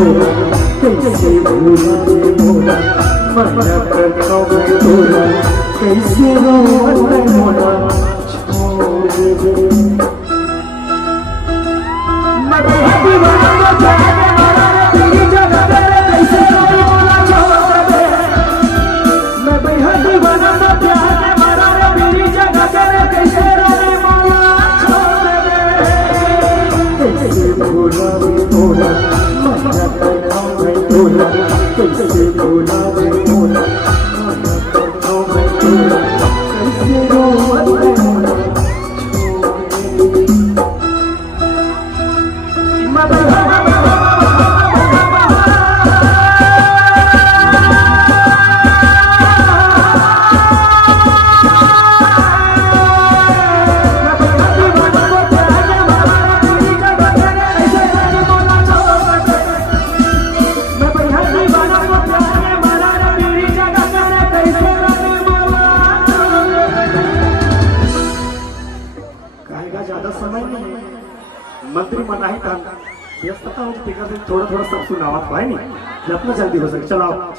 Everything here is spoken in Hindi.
तोरा कैसे भूला रे मोरा मना करता मैं तोरा कैसे रोवे मोरा छोड़ दे मैं दीवाना को जाने वाला तेरी जगह तेरे कैसे रोवे मोरा छोड़ दे मैं दीवाना को जाने वाला तेरी जगह तेरे कैसे रोवे मोरा छोड़ दे कैसे भूला रे मोरा मना करता मैं तोरा कैसे भूला रे मोरा मना करता मैं तोरा कैसे रोवे मोरा ज्यादा समय नहीं मंत्री मनाही था व्यस्तता हो थोड़ा थोड़ा सब सुनावत पाए नहीं जितना जल्दी हो सके चलाओ।